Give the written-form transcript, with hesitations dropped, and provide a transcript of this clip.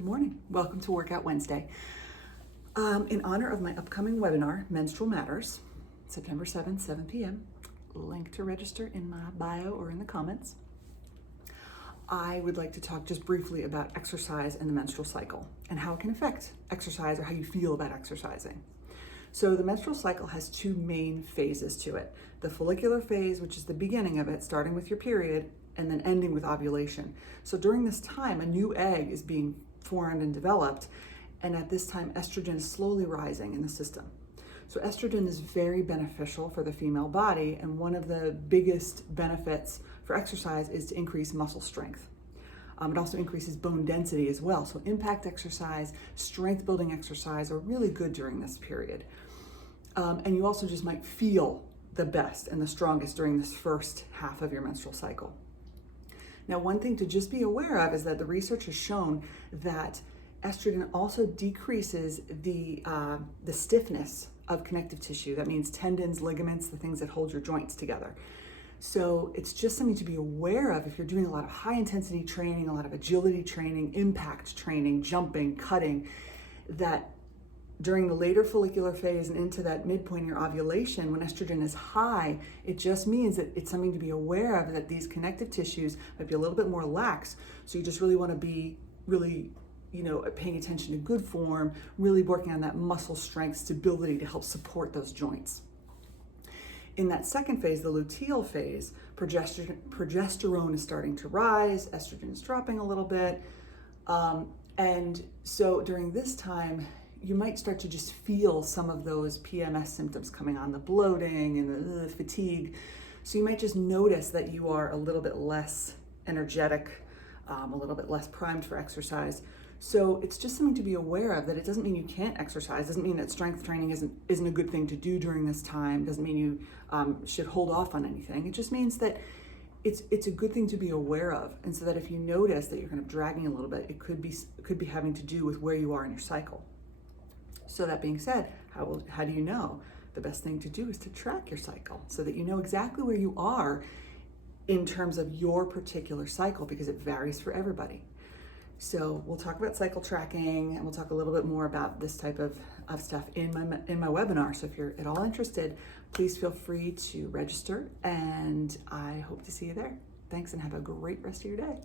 Good morning. Welcome to Workout Wednesday. In honor of my upcoming webinar, Menstrual Matters, September 7th, 7 p.m., link to register in my bio or in the comments, I would like to talk just briefly about exercise and the menstrual cycle and how it can affect exercise or how you feel about exercising. So the menstrual cycle has two main phases to it. The follicular phase, which is the beginning of it, starting with your period and then ending with ovulation. So during this time, a new egg is being formed and developed, and at this time, estrogen is slowly rising in the system. So estrogen is very beneficial for the female body, and one of the biggest benefits for exercise is to increase muscle strength. It also increases bone density as well. So impact exercise, strength building exercise are really good during this period. And you also just might feel the best and the strongest during this first half of your menstrual cycle. Now, one thing to just be aware of is that the research has shown that estrogen also decreases the stiffness of connective tissue. That means tendons, ligaments, the things that hold your joints together. So it's just something to be aware of if you're doing a lot of high intensity training, a lot of agility training, impact training, jumping, cutting, that during the later follicular phase and into that midpoint in your ovulation, when estrogen is high, it just means that it's something to be aware of, that these connective tissues might be a little bit more lax. So you just really want to be paying attention to good form, really working on that muscle strength, stability to help support those joints. In that second phase, the luteal phase, progesterone is starting to rise, estrogen is dropping a little bit. And so during this time, you might start to just feel some of those PMS symptoms coming on, the bloating and the fatigue. So you might just notice that you are a little bit less energetic, a little bit less primed for exercise. So it's just something to be aware of, that it doesn't mean you can't exercise, doesn't mean that strength training isn't a good thing to do during this time, doesn't mean you should hold off on anything. It just means that it's a good thing to be aware of, and so that if you notice that you're kind of dragging a little bit, it could be having to do with where you are in your cycle. So that being said, how do you know? The best thing to do is to track your cycle so that you know exactly where you are in terms of your particular cycle, because it varies for everybody. So we'll talk about cycle tracking, and we'll talk a little bit more about this type of stuff in my webinar. So if you're at all interested, please feel free to register, and I hope to see you there. Thanks, and have a great rest of your day.